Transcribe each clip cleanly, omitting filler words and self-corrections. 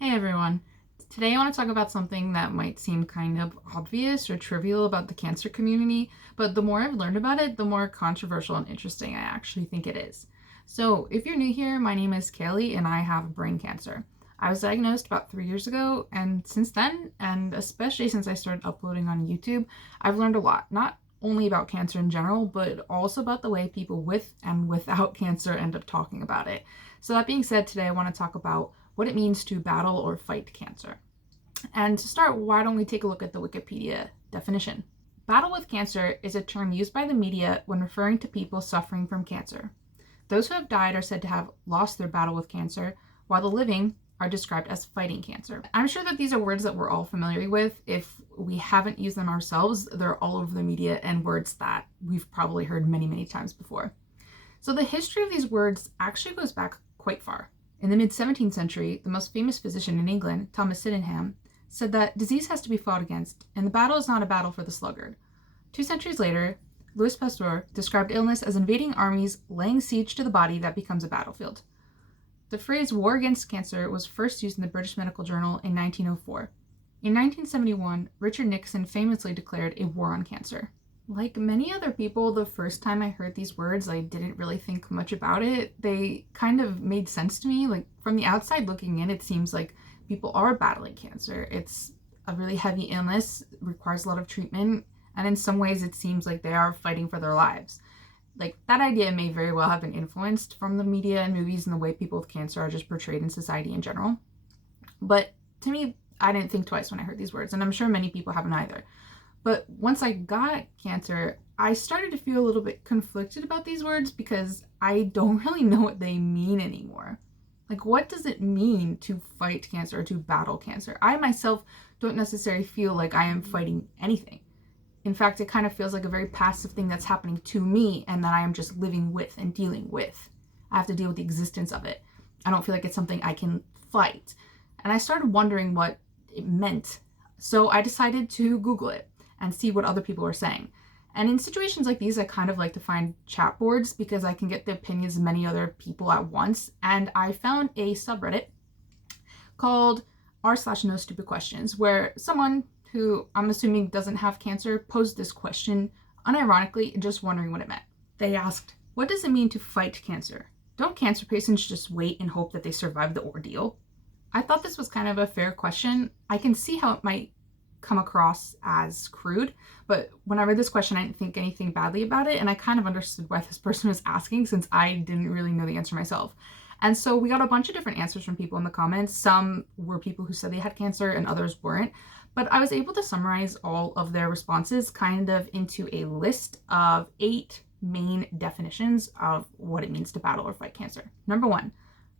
Hey everyone. Today I want to talk about something that might seem kind of obvious or trivial about the cancer community, but the more I've learned about it, the more controversial and interesting I actually think it is. So, if you're new here, my name is Kaylee and I have brain cancer. I was diagnosed about 3 years ago, and since then, and especially since I started uploading on YouTube, I've learned a lot. Not only about cancer in general, but also about the way people with and without cancer end up talking about it. So, that being said, today I want to talk about what it means to battle or fight cancer. And to start, why don't we take a look at the Wikipedia definition? Battle with cancer is a term used by the media when referring to people suffering from cancer. Those who have died are said to have lost their battle with cancer, while the living are described as fighting cancer. I'm sure that these are words that we're all familiar with. If we haven't used them ourselves, they're all over the media and words that we've probably heard many, many times before. So the history of these words actually goes back quite far. In the mid-17th century, the most famous physician in England, Thomas Sydenham, said that disease has to be fought against, and the battle is not a battle for the sluggard. 2 centuries later, Louis Pasteur described illness as invading armies laying siege to the body that becomes a battlefield. The phrase war against cancer was first used in the British Medical Journal in 1904. In 1971, Richard Nixon famously declared a war on cancer. Like many other people, the first time I heard these words, I didn't really think much about it. They kind of made sense to me. Like from the outside looking in, it seems like people are battling cancer. It's a really heavy illness, requires a lot of treatment, and in some ways it seems like they are fighting for their lives. Like that idea may very well have been influenced from the media and movies and the way people with cancer are just portrayed in society in general. But to me, I didn't think twice when I heard these words, and I'm sure many people haven't either. But once I got cancer, I started to feel a little bit conflicted about these words because I don't really know what they mean anymore. Like, what does it mean to fight cancer or to battle cancer? I myself don't necessarily feel like I am fighting anything. In fact, it kind of feels like a very passive thing that's happening to me and that I am just living with and dealing with. I have to deal with the existence of it. I don't feel like it's something I can fight. And I started wondering what it meant. So I decided to Google it and see what other people are saying. And in situations like these, I kind of like to find chat boards because I can get the opinions of many other people at once. And I found a subreddit called r/no stupid questions, where someone who I'm assuming doesn't have cancer posed this question unironically, just wondering what it meant. They asked, "What does it mean to fight cancer? Don't cancer patients just wait and hope that they survive the ordeal?" I thought this was kind of a fair question. I can see how it might come across as crude, but when I read this question, I didn't think anything badly about it, and I kind of understood why this person was asking since I didn't really know the answer myself. And so we got a bunch of different answers from people in the comments. Some were people who said they had cancer and others weren't, but I was able to summarize all of their responses kind of into a list of 8 main definitions of what it means to battle or fight cancer. Number 1,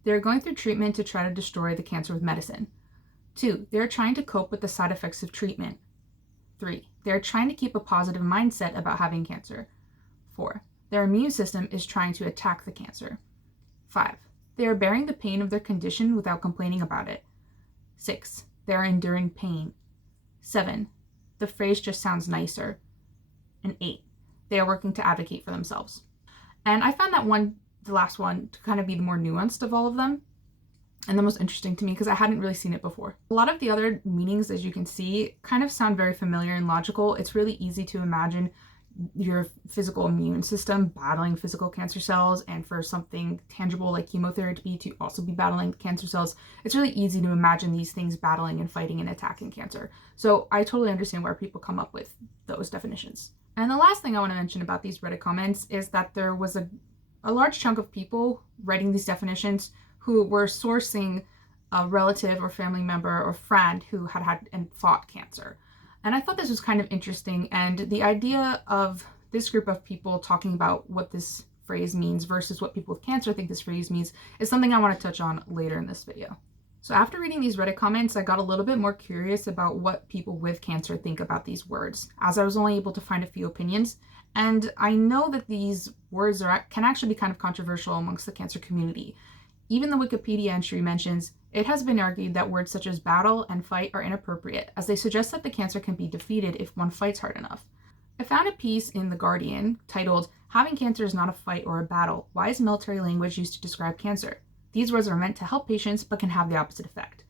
they're going through treatment to try to destroy the cancer with medicine. 2, they're trying to cope with the side effects of treatment. 3, they're trying to keep a positive mindset about having cancer. 4, their immune system is trying to attack the cancer. 5, they are bearing the pain of their condition without complaining about it. 6, they are enduring pain. 7, the phrase just sounds nicer. And 8, they are working to advocate for themselves. And I found that one, the last one, to kind of be the more nuanced of all of them and the most interesting to me because I hadn't really seen it before. A lot of the other meanings, as you can see, kind of sound very familiar and logical. It's really easy to imagine your physical immune system battling physical cancer cells, and for something tangible like chemotherapy to also be battling cancer cells. It's really easy to imagine these things battling and fighting and attacking cancer. So I totally understand where people come up with those definitions. And the last thing I want to mention about these Reddit comments is that there was a large chunk of people writing these definitions who were sourcing a relative or family member or friend who had had and fought cancer. And I thought this was kind of interesting, and the idea of this group of people talking about what this phrase means versus what people with cancer think this phrase means is something I want to touch on later in this video. So after reading these Reddit comments, I got a little bit more curious about what people with cancer think about these words, as I was only able to find a few opinions. And I know that these words can actually be kind of controversial amongst the cancer community. Even the Wikipedia entry mentions, it has been argued that words such as battle and fight are inappropriate, as they suggest that the cancer can be defeated if one fights hard enough. I found a piece in The Guardian titled, "Having Cancer is Not a Fight or a Battle. Why is military language used to describe cancer? These words are meant to help patients but can have the opposite effect."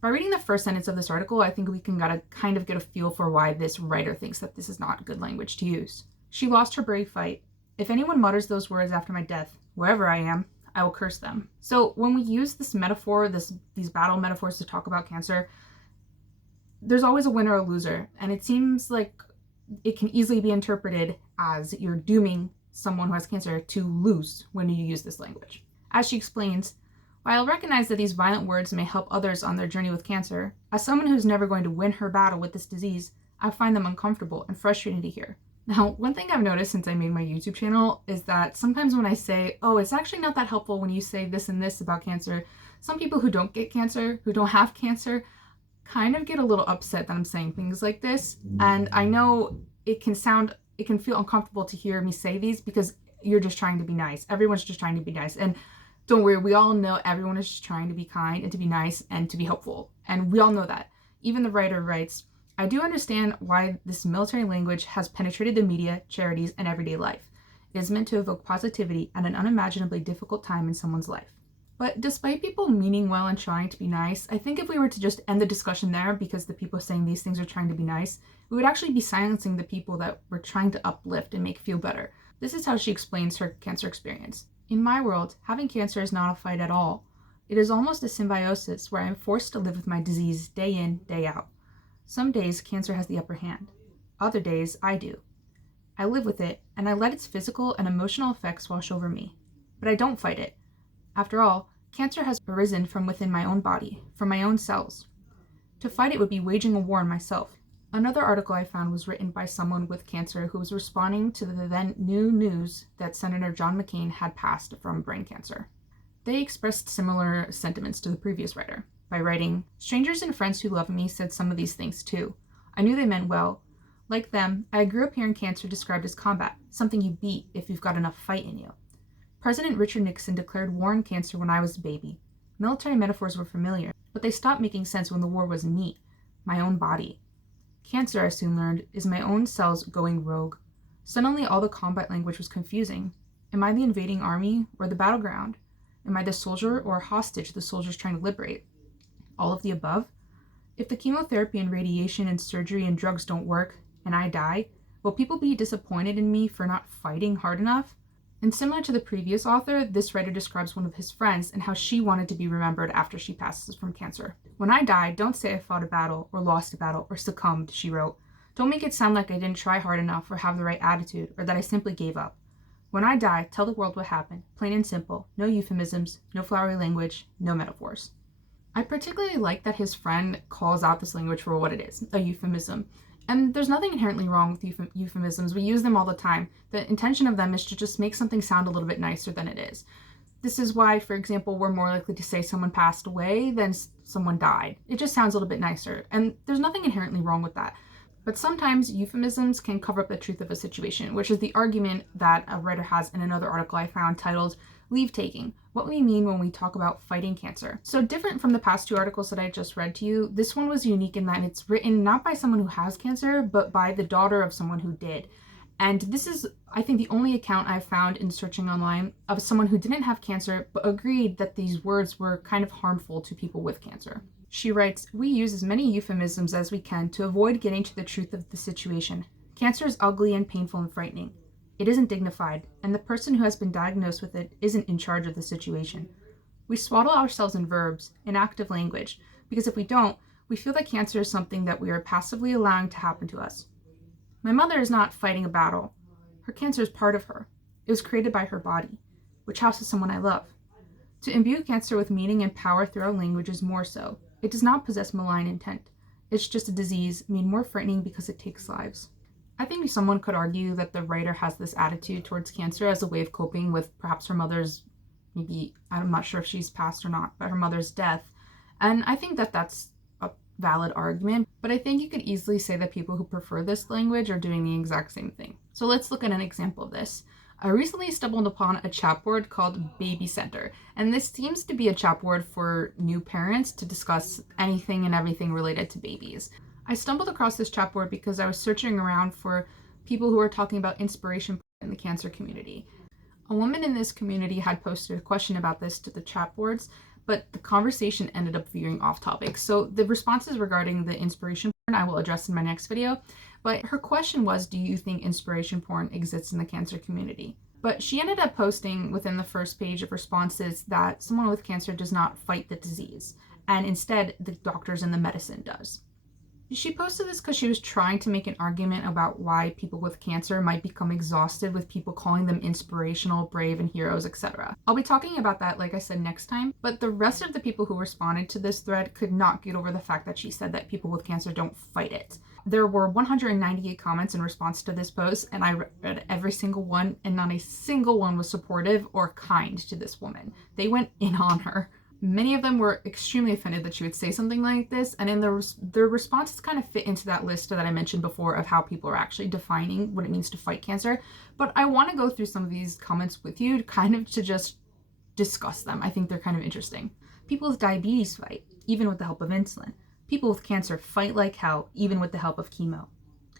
By reading the first sentence of this article, I think we can kind of get a feel for why this writer thinks that this is not good language to use. She lost her brave fight. If anyone mutters those words after my death, wherever I am, I will curse them. So when we use this metaphor, these battle metaphors to talk about cancer, there's always a winner or a loser. And it seems like it can easily be interpreted as you're dooming someone who has cancer to lose when you use this language. As she explains, while I recognize that these violent words may help others on their journey with cancer, as someone who's never going to win her battle with this disease, I find them uncomfortable and frustrating to hear. Now, one thing I've noticed since I made my YouTube channel is that sometimes when I say, oh, it's actually not that helpful when you say this and this about cancer, some people who don't get cancer, who don't have cancer, kind of get a little upset that I'm saying things like this. And I know it can feel uncomfortable to hear me say these because you're just trying to be nice. Everyone's just trying to be nice. And don't worry, we all know everyone is just trying to be kind and to be nice and to be helpful. And we all know that. Even the writer writes, I do understand why this military language has penetrated the media, charities, and everyday life. It is meant to evoke positivity at an unimaginably difficult time in someone's life. But despite people meaning well and trying to be nice, I think if we were to just end the discussion there because the people saying these things are trying to be nice, we would actually be silencing the people that we're trying to uplift and make feel better. This is how she explains her cancer experience. In my world, having cancer is not a fight at all. It is almost a symbiosis where I am forced to live with my disease day in, day out. Some days cancer has the upper hand. Other days I do. I live with it, and I let its physical and emotional effects wash over me. But I don't fight it. After all, cancer has arisen from within my own body, from my own cells. To fight it would be waging a war on myself. Another article I found was written by someone with cancer who was responding to the then new news that Senator John McCain had passed from brain cancer. They expressed similar sentiments to the previous writer by writing, strangers and friends who love me said some of these things too. I knew they meant well. Like them, I grew up hearing cancer described as combat, something you beat if you've got enough fight in you. President Richard Nixon declared war on cancer when I was a baby. Military metaphors were familiar, but they stopped making sense when the war was me, my own body. Cancer, I soon learned, is my own cells going rogue. Suddenly all the combat language was confusing. Am I the invading army or the battleground? Am I the soldier or a hostage the soldier's trying to liberate? All of the above? If the chemotherapy and radiation and surgery and drugs don't work, and I die, will people be disappointed in me for not fighting hard enough? And similar to the previous author, this writer describes one of his friends and how she wanted to be remembered after she passes from cancer. When I die, don't say I fought a battle or lost a battle or succumbed, she wrote. Don't make it sound like I didn't try hard enough or have the right attitude or that I simply gave up. When I die, tell the world what happened, plain and simple, no euphemisms, no flowery language, no metaphors. I particularly like that his friend calls out this language for what it is, a euphemism. And there's nothing inherently wrong with euphemisms. We use them all the time. The intention of them is to just make something sound a little bit nicer than it is. This is why, for example, we're more likely to say someone passed away than someone died. It just sounds a little bit nicer. And there's nothing inherently wrong with that. But sometimes euphemisms can cover up the truth of a situation, which is the argument that a writer has in another article I found titled Leave Taking, What We Mean When We Talk About Fighting Cancer. So different from the past two articles that I just read to you, this one was unique in that it's written not by someone who has cancer, but by the daughter of someone who did. And this is, I think, the only account I've found in searching online of someone who didn't have cancer, but agreed that these words were kind of harmful to people with cancer. She writes, we use as many euphemisms as we can to avoid getting to the truth of the situation. Cancer is ugly and painful and frightening. It isn't dignified, and the person who has been diagnosed with it isn't in charge of the situation. We swaddle ourselves in verbs, in active language, because if we don't, we feel that cancer is something that we are passively allowing to happen to us. My mother is not fighting a battle. Her cancer is part of her. It was created by her body, which houses someone I love. To imbue cancer with meaning and power through our language is more so. It does not possess malign intent. It's just a disease made more frightening because it takes lives. I think someone could argue that the writer has this attitude towards cancer as a way of coping with perhaps her mother's, maybe, I'm not sure if she's passed or not, but her mother's death. And I think that that's a valid argument, but I think you could easily say that people who prefer this language are doing the exact same thing. So let's look at an example of this. I recently stumbled upon a chat board called Baby Center, and this seems to be a chat board for new parents to discuss anything and everything related to babies. I stumbled across this chat board because I was searching around for people who are talking about inspiration in the cancer community. A woman in this community had posted a question about this to the chat boards, but the conversation ended up veering off topic. So the responses regarding the inspiration porn I will address in my next video. But her question was, do you think inspiration porn exists in the cancer community? But she ended up posting within the first page of responses that someone with cancer does not fight the disease, and instead the doctors and the medicine does. She posted this because she was trying to make an argument about why people with cancer might become exhausted with people calling them inspirational, brave, and heroes, etc. I'll be talking about that, like I said, next time, but the rest of the people who responded to this thread could not get over the fact that she said that people with cancer don't fight it. There were 198 comments in response to this post, and I read every single one, and not a single one was supportive or kind to this woman. They went in on her. Many of them were extremely offended that she would say something like this, and in their responses kind of fit into that list that I mentioned before of how people are actually defining what it means to fight cancer. But I want to go through some of these comments with you kind of to just discuss them. I think they're kind of interesting. People with diabetes fight, even with the help of insulin. People with cancer fight like hell, even with the help of chemo.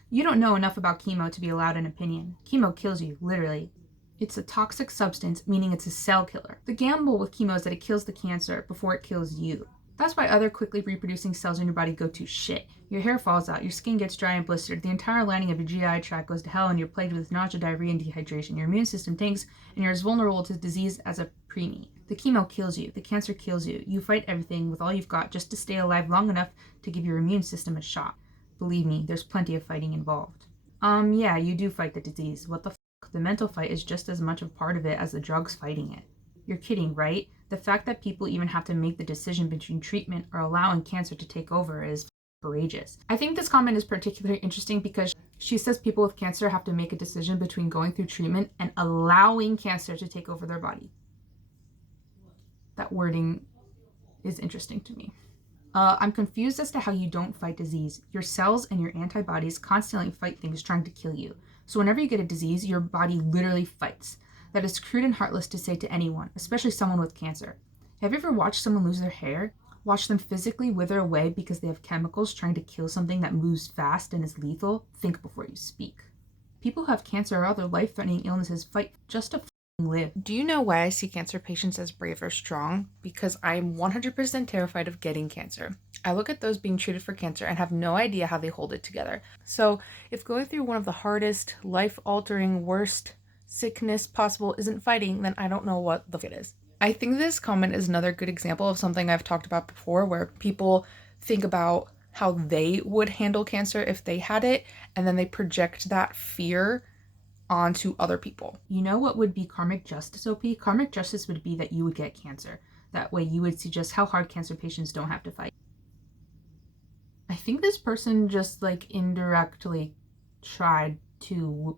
You don't know enough about chemo to be allowed an opinion. Chemo kills you, literally. It's a toxic substance, meaning it's a cell killer. The gamble with chemo is that it kills the cancer before it kills you. That's why other quickly reproducing cells in your body go to shit. Your hair falls out, your skin gets dry and blistered, the entire lining of your GI tract goes to hell, and you're plagued with nausea, diarrhea, and dehydration. Your immune system tanks, and you're as vulnerable to disease as a preemie. The chemo kills you. The cancer kills you. You fight everything with all you've got just to stay alive long enough to give your immune system a shot. Believe me, there's plenty of fighting involved. Yeah, you do fight the disease. What the The mental fight is just as much a part of it as the drugs fighting it. You're kidding, right? The fact that people even have to make the decision between treatment or allowing cancer to take over is courageous. I think this comment is particularly interesting because she says people with cancer have to make a decision between going through treatment and allowing cancer to take over their body. That wording is interesting to me. I'm confused as to how you don't fight disease. Your cells and your antibodies constantly fight things trying to kill you. So whenever you get a disease, your body literally fights. That is crude and heartless to say to anyone, especially someone with cancer. Have you ever watched someone lose their hair? Watch them physically wither away because they have chemicals trying to kill something that moves fast and is lethal? Think before you speak. People who have cancer or other life-threatening illnesses fight just to live. Do you know why I see cancer patients as brave or strong? Because I'm 100% terrified of getting cancer. I look at those being treated for cancer and have no idea how they hold it together. So if going through one of the hardest, life-altering, worst sickness possible isn't fighting, then I don't know what the it is. I think this comment is another good example of something I've talked about before, where people think about how they would handle cancer if they had it, and then they project that fear onto other people. You know what would be karmic justice, OP? Karmic justice would be that you would get cancer. That way you would see just how hard cancer patients don't have to fight. I think this person just like indirectly tried to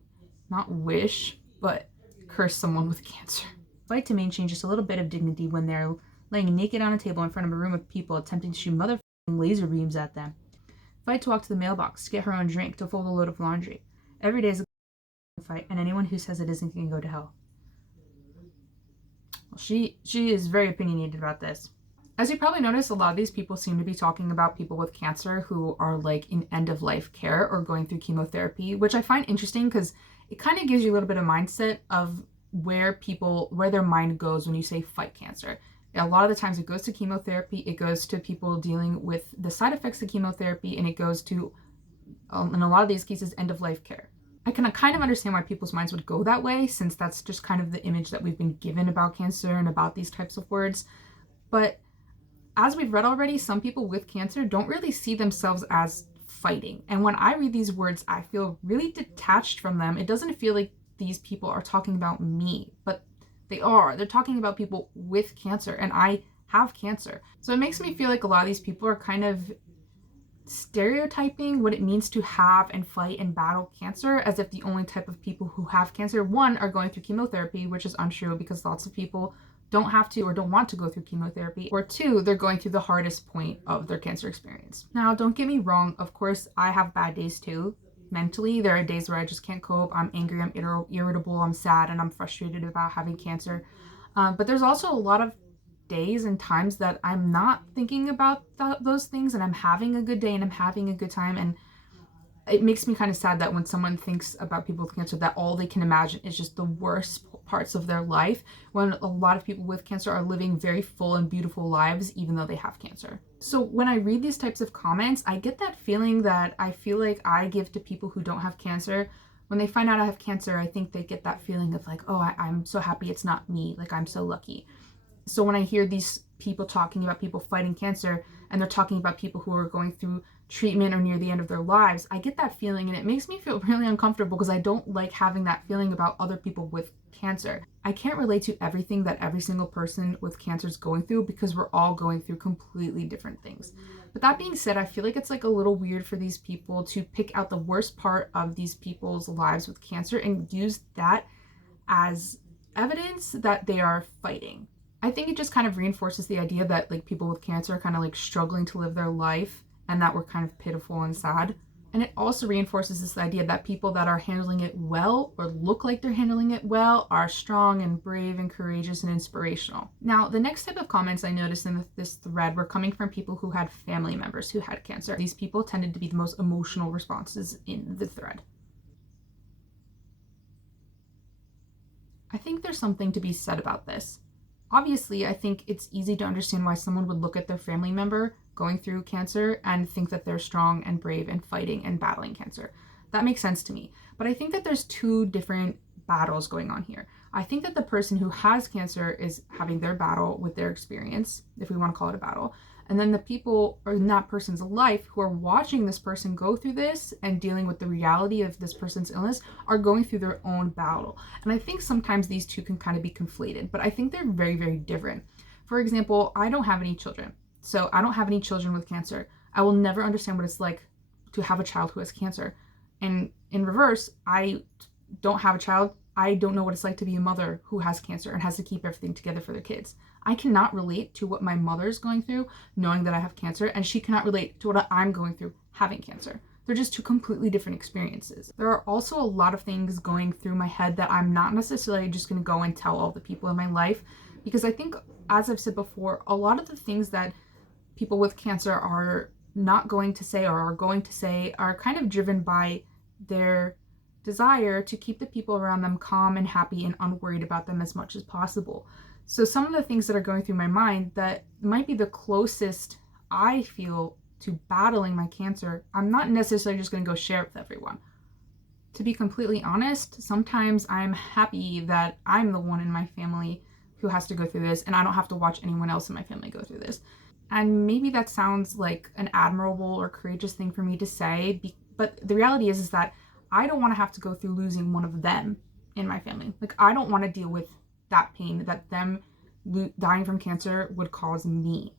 not wish, but curse someone with cancer. Fight to maintain just a little bit of dignity when they're laying naked on a table in front of a room of people attempting to shoot motherfucking laser beams at them. Fight to walk to the mailbox, to get her own drink, to fold a load of laundry. Every day is a fight, and anyone who says it isn't can go to hell. Well, she is very opinionated about this. As you probably noticed, a lot of these people seem to be talking about people with cancer who are like in end-of-life care or going through chemotherapy, which I find interesting because it kind of gives you a little bit of mindset of where their mind goes when you say fight cancer. A lot of the times it goes to chemotherapy, it goes to people dealing with the side effects of chemotherapy, and it goes to, in a lot of these cases, end-of-life care. I can kind of understand why people's minds would go that way, since that's just kind of the image that we've been given about cancer and about these types of words. But as we've read already, some people with cancer don't really see themselves as fighting. And when I read these words, I feel really detached from them. It doesn't feel like these people are talking about me, but they are. They're talking about people with cancer, and I have cancer. So it makes me feel like a lot of these people are kind of stereotyping what it means to have and fight and battle cancer, as if the only type of people who have cancer, one, are going through chemotherapy, which is untrue because lots of people don't have to or don't want to go through chemotherapy, or two, they're going through the hardest point of their cancer experience. Now, don't get me wrong, of course, I have bad days too. Mentally, there are days where I just can't cope. I'm angry, I'm irritable, I'm sad, and I'm frustrated about having cancer. But there's also a lot of days and times that I'm not thinking about those things, and I'm having a good day and I'm having a good time. And it makes me kind of sad that when someone thinks about people with cancer, that all they can imagine is just the worst difficult parts of their life, when a lot of people with cancer are living very full and beautiful lives even though they have cancer. So when I read these types of comments, I get that feeling that I feel like I give to people who don't have cancer. When they find out I have cancer, I think they get that feeling of like, oh, I'm so happy it's not me, like I'm so lucky. So when I hear these people talking about people fighting cancer, and they're talking about people who are going through treatment or near the end of their lives, I get that feeling, and it makes me feel really uncomfortable because I don't like having that feeling about other people with cancer. I can't relate to everything that every single person with cancer is going through because we're all going through completely different things. But that being said, I feel like it's like a little weird for these people to pick out the worst part of these people's lives with cancer and use that as evidence that they are fighting. I think it just kind of reinforces the idea that like people with cancer are kind of like struggling to live their life and that we're kind of pitiful and sad. And it also reinforces this idea that people that are handling it well or look like they're handling it well are strong and brave and courageous and inspirational. Now, the next type of comments I noticed in this thread were coming from people who had family members who had cancer. These people tended to be the most emotional responses in the thread. I think there's something to be said about this. Obviously, I think it's easy to understand why someone would look at their family member going through cancer and think that they're strong and brave and fighting and battling cancer. That makes sense to me. But I think that there's two different battles going on here. I think that the person who has cancer is having their battle with their experience, if we want to call it a battle. And then the people in that person's life who are watching this person go through this and dealing with the reality of this person's illness are going through their own battle. And I think sometimes these two can kind of be conflated, but I think they're very, very different. For example, I don't have any children. So I don't have any children with cancer. I will never understand what it's like to have a child who has cancer. And in reverse, I don't have a child. I don't know what it's like to be a mother who has cancer and has to keep everything together for their kids. I cannot relate to what my mother's going through knowing that I have cancer, and she cannot relate to what I'm going through having cancer. They're just two completely different experiences. There are also a lot of things going through my head that I'm not necessarily just going to go and tell all the people in my life, because I think, as I've said before, a lot of the things that people with cancer are not going to say or are going to say are kind of driven by their desire to keep the people around them calm and happy and unworried about them as much as possible. So some of the things that are going through my mind that might be the closest I feel to battling my cancer, I'm not necessarily just going to go share it with everyone. To be completely honest, sometimes I'm happy that I'm the one in my family who has to go through this and I don't have to watch anyone else in my family go through this. And maybe that sounds like an admirable or courageous thing for me to say, but the reality is that I don't want to have to go through losing one of them in my family. Like, I don't want to deal with that pain that them dying from cancer would cause me.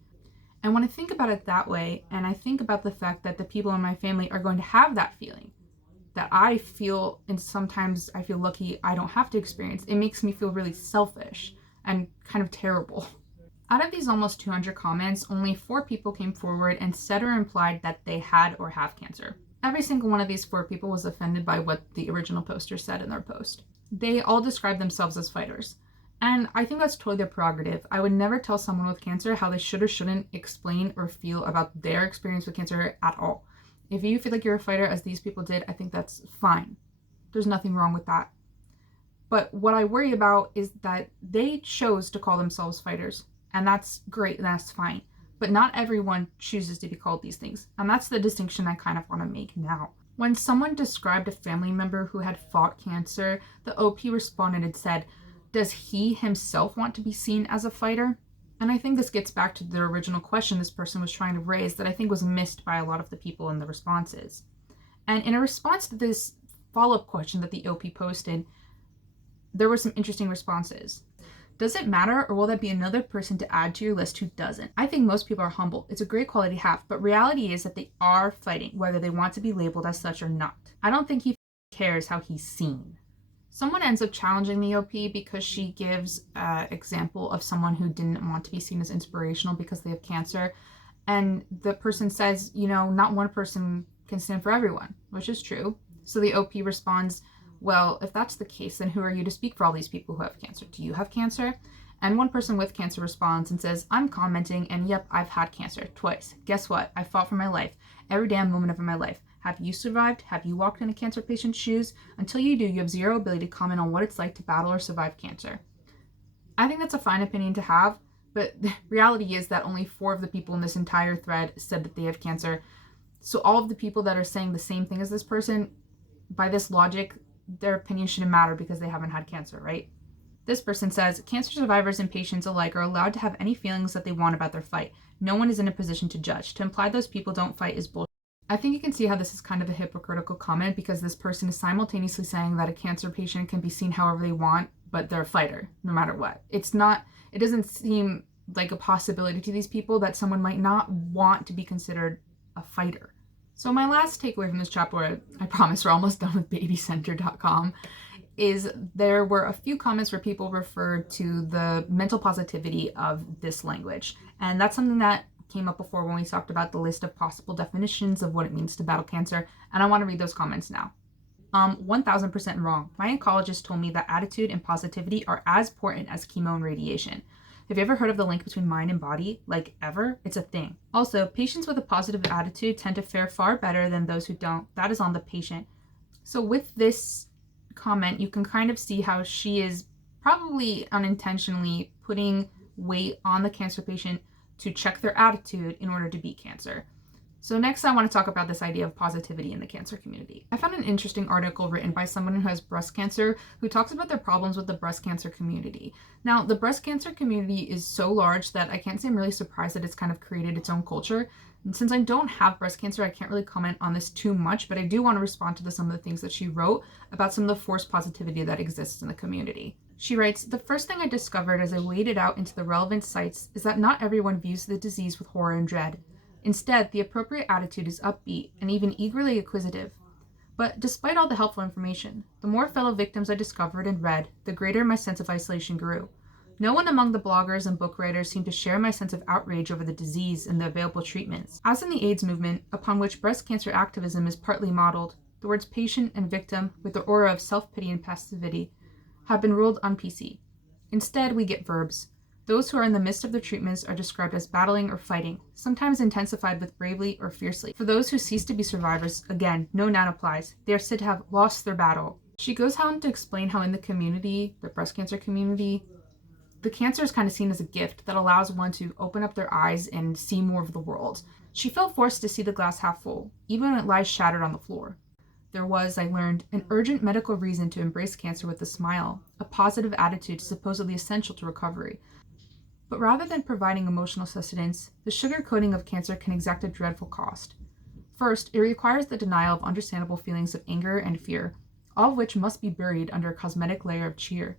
And when I think about it that way, and I think about the fact that the people in my family are going to have that feeling that I feel, and sometimes I feel lucky I don't have to experience, it makes me feel really selfish and kind of terrible. Out of these almost 200 comments, only 4 people came forward and said or implied that they had or have cancer. Every single one of these 4 people was offended by what the original poster said in their post. They all described themselves as fighters. And I think that's totally their prerogative. I would never tell someone with cancer how they should or shouldn't explain or feel about their experience with cancer at all. If you feel like you're a fighter, as these people did, I think that's fine. There's nothing wrong with that. But what I worry about is that they chose to call themselves fighters. And that's great, and that's fine. But not everyone chooses to be called these things. And that's the distinction I kind of want to make now. When someone described a family member who had fought cancer, the OP responded and said, does he himself want to be seen as a fighter? And I think this gets back to the original question this person was trying to raise that I think was missed by a lot of the people in the responses. And in a response to this follow-up question that the OP posted, there were some interesting responses. Does it matter, or will that be another person to add to your list who doesn't? I think most people are humble. It's a great quality to have, but reality is that they are fighting, whether they want to be labeled as such or not. I don't think he cares how he's seen. Someone ends up challenging the OP because she gives an example of someone who didn't want to be seen as inspirational because they have cancer. And the person says, not one person can stand for everyone, which is true. So the OP responds, well, if that's the case, then who are you to speak for all these people who have cancer? Do you have cancer? And one person with cancer responds and says, I'm commenting, and yep, I've had cancer twice. Guess what? I fought for my life every damn moment of my life. Have you survived? Have you walked in a cancer patient's shoes? Until you do, you have zero ability to comment on what it's like to battle or survive cancer. I think that's a fine opinion to have, but the reality is that only 4 of the people in this entire thread said that they have cancer. So all of the people that are saying the same thing as this person, by this logic, their opinion shouldn't matter because they haven't had cancer, right? This person says, cancer survivors and patients alike are allowed to have any feelings that they want about their fight. No one is in a position to judge. To imply those people don't fight is bullshit. I think you can see how this is kind of a hypocritical comment because this person is simultaneously saying that a cancer patient can be seen however they want, but they're a fighter no matter what. It doesn't seem like a possibility to these people that someone might not want to be considered a fighter. So my last takeaway from this chapter, I promise we're almost done with babycenter.com, is there were a few comments where people referred to the mental positivity of this language. And that's something that came up before when we talked about the list of possible definitions of what it means to battle cancer. And I want to read those comments now. 1000% wrong. My oncologist told me that attitude and positivity are as important as chemo and radiation. Have you ever heard of the link between mind and body? Like, ever? It's a thing. Also, patients with a positive attitude tend to fare far better than those who don't. That is on the patient. So with this comment, you can kind of see how she is probably unintentionally putting weight on the cancer patient to check their attitude in order to beat cancer. So next I want to talk about this idea of positivity in the cancer community. I found an interesting article written by someone who has breast cancer who talks about their problems with the breast cancer community. Now, the breast cancer community is so large that I can't say I'm really surprised that it's kind of created its own culture. And since I don't have breast cancer, I can't really comment on this too much, but I do want to respond to some of the things that she wrote about some of the forced positivity that exists in the community. She writes, "The first thing I discovered as I waded out into the relevant sites is that not everyone views the disease with horror and dread. Instead, the appropriate attitude is upbeat and even eagerly acquisitive. But despite all the helpful information, the more fellow victims I discovered and read, the greater my sense of isolation grew. No one among the bloggers and book writers seemed to share my sense of outrage over the disease and the available treatments. As in the AIDS movement, upon which breast cancer activism is partly modeled, the words patient and victim, with the aura of self-pity and passivity, have been ruled un-PC. Instead, we get verbs. Those who are in the midst of their treatments are described as battling or fighting, sometimes intensified with bravely or fiercely. For those who cease to be survivors, again, no noun applies. They are said to have lost their battle." She goes on to explain how in the community, the breast cancer community, the cancer is kind of seen as a gift that allows one to open up their eyes and see more of the world. She felt forced to see the glass half full, even when it lies shattered on the floor. There was, I learned, an urgent medical reason to embrace cancer with a smile, a positive attitude supposedly essential to recovery. But rather than providing emotional sustenance, the sugar-coating of cancer can exact a dreadful cost. First, it requires the denial of understandable feelings of anger and fear, all of which must be buried under a cosmetic layer of cheer.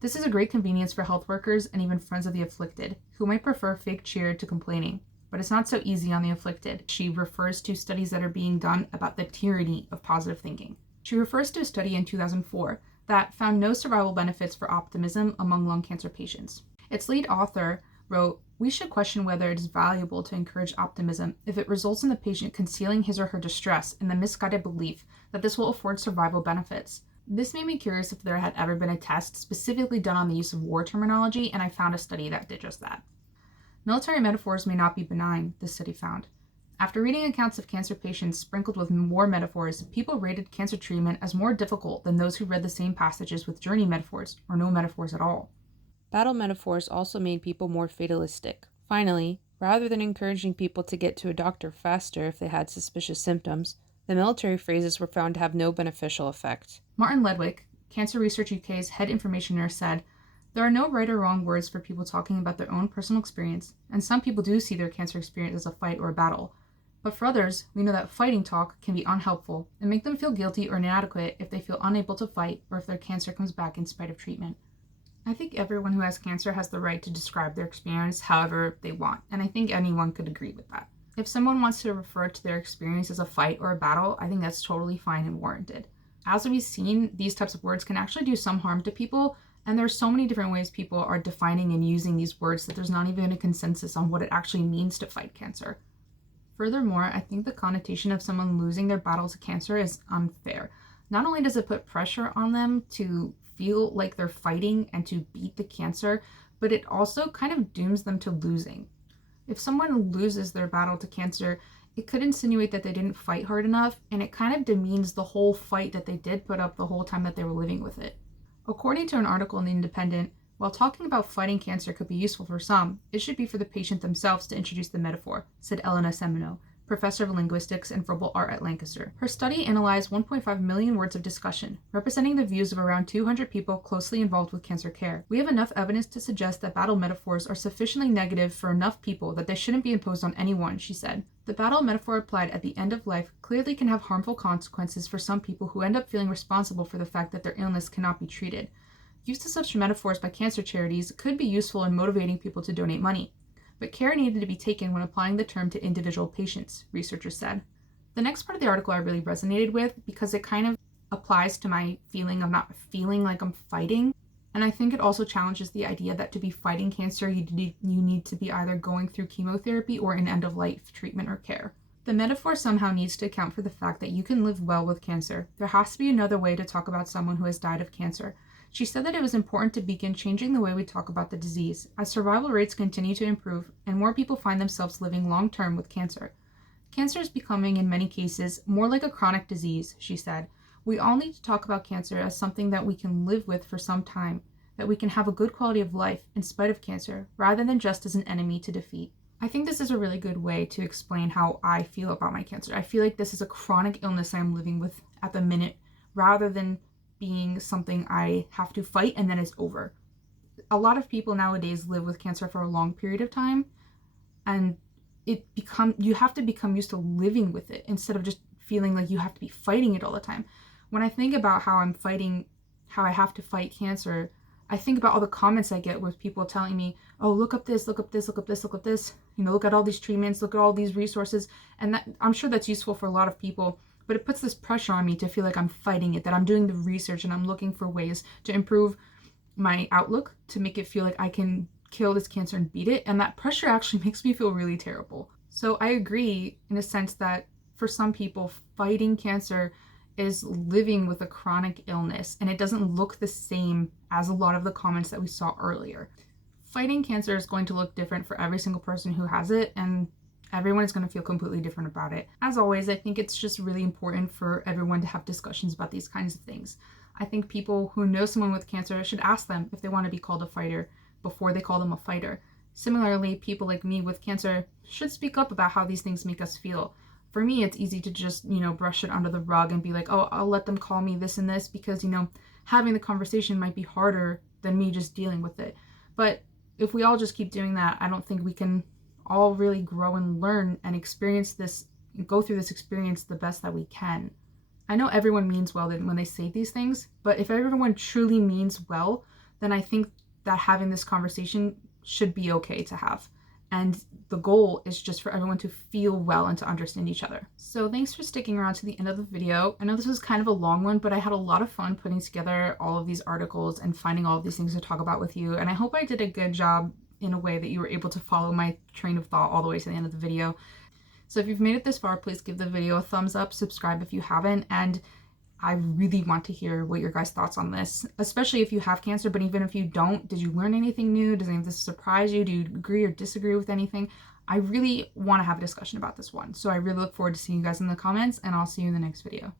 This is a great convenience for health workers and even friends of the afflicted, who might prefer fake cheer to complaining. But it's not so easy on the afflicted. She refers to studies that are being done about the tyranny of positive thinking. She refers to a study in 2004 that found no survival benefits for optimism among lung cancer patients. Its lead author wrote, "We should question whether it is valuable to encourage optimism if it results in the patient concealing his or her distress in the misguided belief that this will afford survival benefits." This made me curious if there had ever been a test specifically done on the use of war terminology, and I found a study that did just that. Military metaphors may not be benign, this study found. After reading accounts of cancer patients sprinkled with war metaphors, people rated cancer treatment as more difficult than those who read the same passages with journey metaphors or no metaphors at all. Battle metaphors also made people more fatalistic. Finally, rather than encouraging people to get to a doctor faster if they had suspicious symptoms, the military phrases were found to have no beneficial effect. Martin Ledwick, Cancer Research UK's head information nurse, said, "There are no right or wrong words for people talking about their own personal experience, and some people do see their cancer experience as a fight or a battle. But for others, we know that fighting talk can be unhelpful and make them feel guilty or inadequate if they feel unable to fight or if their cancer comes back in spite of treatment." I think everyone who has cancer has the right to describe their experience however they want, and I think anyone could agree with that. If someone wants to refer to their experience as a fight or a battle, I think that's totally fine and warranted. As we've seen, these types of words can actually do some harm to people, and there are so many different ways people are defining and using these words that there's not even a consensus on what it actually means to fight cancer. Furthermore, I think the connotation of someone losing their battle to cancer is unfair. Not only does it put pressure on them to feel like they're fighting and to beat the cancer, but it also kind of dooms them to losing. If someone loses their battle to cancer, It could insinuate that they didn't fight hard enough, and it kind of demeans the whole fight that they did put up the whole time that they were living with it. According to an article in The Independent, while talking about fighting cancer could be useful for some, it should be for the patient themselves to introduce the metaphor, said Elena Semino, professor of linguistics and verbal art at Lancaster. Her study analyzed 1.5 million words of discussion, representing the views of around 200 people closely involved with cancer care. We have enough evidence to suggest that battle metaphors are sufficiently negative for enough people that they shouldn't be imposed on anyone, she said. The battle metaphor applied at the end of life clearly can have harmful consequences for some people who end up feeling responsible for the fact that their illness cannot be treated. Use of such metaphors by cancer charities could be useful in motivating people to donate money, but care needed to be taken when applying the term to individual patients, researchers said. The next part of the article I really resonated with because it kind of applies to my feeling of not feeling like I'm fighting, and I think it also challenges the idea that to be fighting cancer, you need to be either going through chemotherapy or in end-of-life treatment or care. The metaphor somehow needs to account for the fact that you can live well with cancer. There has to be another way to talk about someone who has died of cancer. She said that it was important to begin changing the way we talk about the disease, as survival rates continue to improve and more people find themselves living long-term with cancer. Cancer is becoming, in many cases, more like a chronic disease, she said. We all need to talk about cancer as something that we can live with for some time, that we can have a good quality of life in spite of cancer, rather than just as an enemy to defeat. I think this is a really good way to explain how I feel about my cancer. I feel like this is a chronic illness I'm living with at the minute, rather than being something I have to fight and then it's over. A lot of people nowadays live with cancer for a long period of time, and you have to become used to living with it instead of just feeling like you have to be fighting it all the time. When I think about how I have to fight cancer, I think about all the comments I get with people telling me, oh, look up this, look up this, look up this, look up this, look at all these treatments, look at all these resources. And that, I'm sure that's useful for a lot of people, but it puts this pressure on me to feel like I'm fighting it, that I'm doing the research and I'm looking for ways to improve my outlook, to make it feel like I can kill this cancer and beat it. And that pressure actually makes me feel really terrible. So I agree in a sense that for some people, fighting cancer is living with a chronic illness, and it doesn't look the same as a lot of the comments that we saw earlier. Fighting cancer is going to look different for every single person who has it, and everyone is going to feel completely different about it. As always, I think it's just really important for everyone to have discussions about these kinds of things. I think people who know someone with cancer should ask them if they want to be called a fighter before they call them a fighter. Similarly, people like me with cancer should speak up about how these things make us feel. For me, it's easy to just, brush it under the rug and be like, oh, I'll let them call me this and this because, having the conversation might be harder than me just dealing with it. But if we all just keep doing that, I don't think we can all really grow and learn and experience this, go through this experience the best that we can. I know everyone means well when they say these things, but if everyone truly means well, then I think that having this conversation should be okay to have. And the goal is just for everyone to feel well and to understand each other. So thanks for sticking around to the end of the video. I know this was kind of a long one, but I had a lot of fun putting together all of these articles and finding all of these things to talk about with you. And I hope I did a good job in a way that you were able to follow my train of thought all the way to the end of the video. So if you've made it this far, please give the video a thumbs up, subscribe if you haven't, and I really want to hear what your guys' thoughts on this, especially if you have cancer, but even if you don't, did you learn anything new? Does any of this surprise you? Do you agree or disagree with anything? I really want to have a discussion about this one. So I really look forward to seeing you guys in the comments, and I'll see you in the next video.